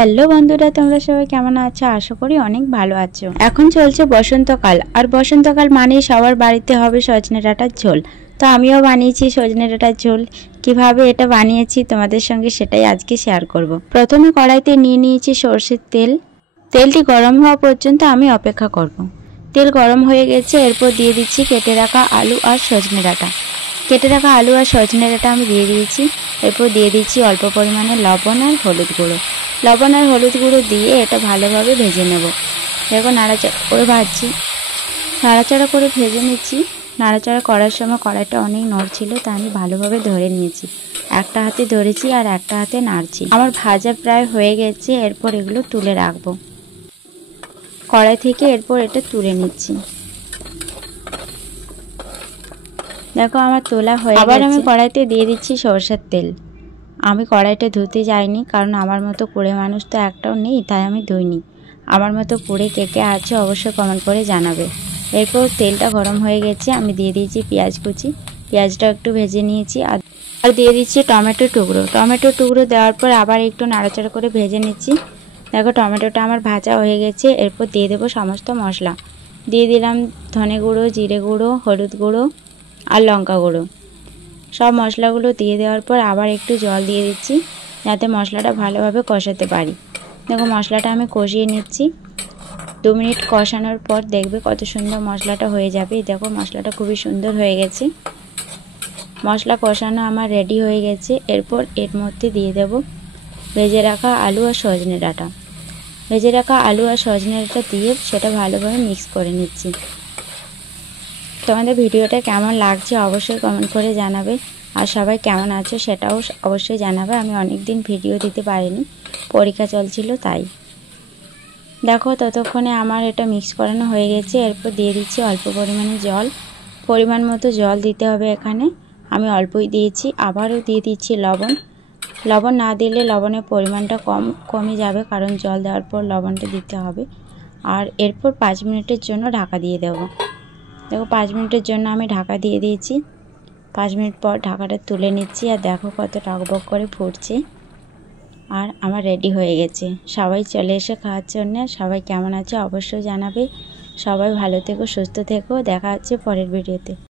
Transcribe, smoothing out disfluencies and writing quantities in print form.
Hello বন্ধুরা, তোমরা সবাই কেমন আছো? আশা করি অনেক ভালো আছো। এখন চলছে বসন্তকাল, আর বসন্তকাল মানেই সবার বাড়িতে হবে সজনে ডাঁটার ঝোল। তো আমিও বানিয়েছি সজনে ডাঁটার ঝোল। কিভাবে এটা বানিয়েছি তোমাদের সঙ্গে সেটাই আজকে শেয়ার করব। প্রথমে কড়াইতে নিয়ে নিয়েছি সরষের তেল। তেলটি গরম হওয়া পর্যন্ত আমি অপেক্ষা করব। তেল গরম হয়ে গেছে, এরপর দিয়ে দিচ্ছি কেটে রাখা আলু আর সজনে ডাঁটা। কেটে রাখা আলু আর সজনে ডাঁটা আমি দিয়ে দিয়েছি। এরপর দিয়ে দিচ্ছি অল্প পরিমাণে লবণ আর হলুদ গুঁড়ো। লবণ আর হলুদ গুঁড়ো দিয়ে এটা ভালোভাবে ভেজে নেব। দেখো নাড়াচাড়া করে ভাজছি, নাড়াচাড়া করে ভেজে নিচ্ছি। নাড়াচাড়া করার সময় কড়াইটা অনেক নড়ছিল, তা আমি ভালোভাবে ধরে নিয়েছি। একটা হাতে ধরেছি আর একটা হাতে নাড়ছি। আমার ভাজা প্রায় হয়ে গেছে, এরপর এগুলো তুলে রাখবো কড়াই থেকে। এরপর এটা তুলে নিচ্ছি। দেখো আমার তোলা হয়ে গেছে। আবার আমি কড়াইতে দিয়ে দিচ্ছি সরষের তেল। আমি কড়াইটা ধুতে যাইনি, কারণ আমার মতো কুড়ে মানুষ তো একটাও নেই, তাই আমি ধুইনি। আমার মতো কুড়ে কে কে আছে অবশ্যই কমেন্ট করে জানাবে। এরপর তেলটা গরম হয়ে গেছে, আমি দিয়ে দিয়েছি পেঁয়াজ কুচি। পেঁয়াজটা একটু ভেজে নিয়েছি আর দিয়ে দিচ্ছি টমেটো টুকরো। টমেটো টুকরো দেওয়ার পর আবার একটু নাড়াচাড়া করে ভেজে নিচ্ছি। দেখো টমেটোটা আমার ভাজা হয়ে গেছে। এরপর দিয়ে দেবো সমস্ত মশলা। দিয়ে দিলাম ধনে গুঁড়ো, জিরে গুঁড়ো, হলুদ গুঁড়ো আর লঙ্কা গুঁড়ো। সব মশলাগুলো দিয়ে দেওয়ার পর আবার একটু জল দিয়ে দিচ্ছি, যাতে মশলাটা ভালোভাবে কষাতে পারি। দেখো মশলাটা আমি কষিয়ে নিচ্ছি। 2 মিনিট কষানোর পর দেখবে কত সুন্দর মশলাটা হয়ে যাবে। দেখো মশলাটা খুবই সুন্দর হয়ে গেছে। মশলা কষানো আমার রেডি হয়ে গেছে। এরপর এর মধ্যে দিয়ে দেব ভেজে রাখা আলু আর সজনে ডাঁটা। ভেজে রাখা আলু আর সজনে ডাঁটা দিয়ে সেটা ভালোভাবে মিক্স করে নিচ্ছি। তোমাদের ভিডিওটা কেমন লাগছে অবশ্যই কমেন্ট করে জানাবে। আর সবাই কেমন আছো সেটাও অবশ্যই জানাবে। আমি অনেক দিন ভিডিও দিতে পারিনি, পরীক্ষা চলছিল তাই। দেখো ততক্ষণে আমার এটা মিক্স করানো হয়ে গেছে। এরপর দিয়ে দিচ্ছি অল্প পরিমাণে জল। পরিমাণ মতো জল দিতে হবে এখানে, আমি অল্পই দিয়েছি। আবারও দিয়ে দিচ্ছি লবণ। লবণ না দিলে লবণের পরিমাণটা কমে যাবে, কারণ জল দেওয়ার পর লবণটা দিতে হবে। আর এরপর 5 মিনিটের জন্য ঢাকা দিয়ে দেবো। দেখো 5 মিনিটের জন্য আমি ঢাকা দিয়ে দিয়েছি। 5 মিনিট পর ঢাকাটা তুলে নিচ্ছি, আর দেখো কত টকবক করে ফুটছে। আর আমার রেডি হয়ে গেছে। সবাই চলে এসে খাওয়ার জন্য। সবাই কেমন আছে অবশ্যই জানাবে। সবাই ভালো থেকো, সুস্থ থেকো। দেখা হচ্ছে পরের ভিডিওতে।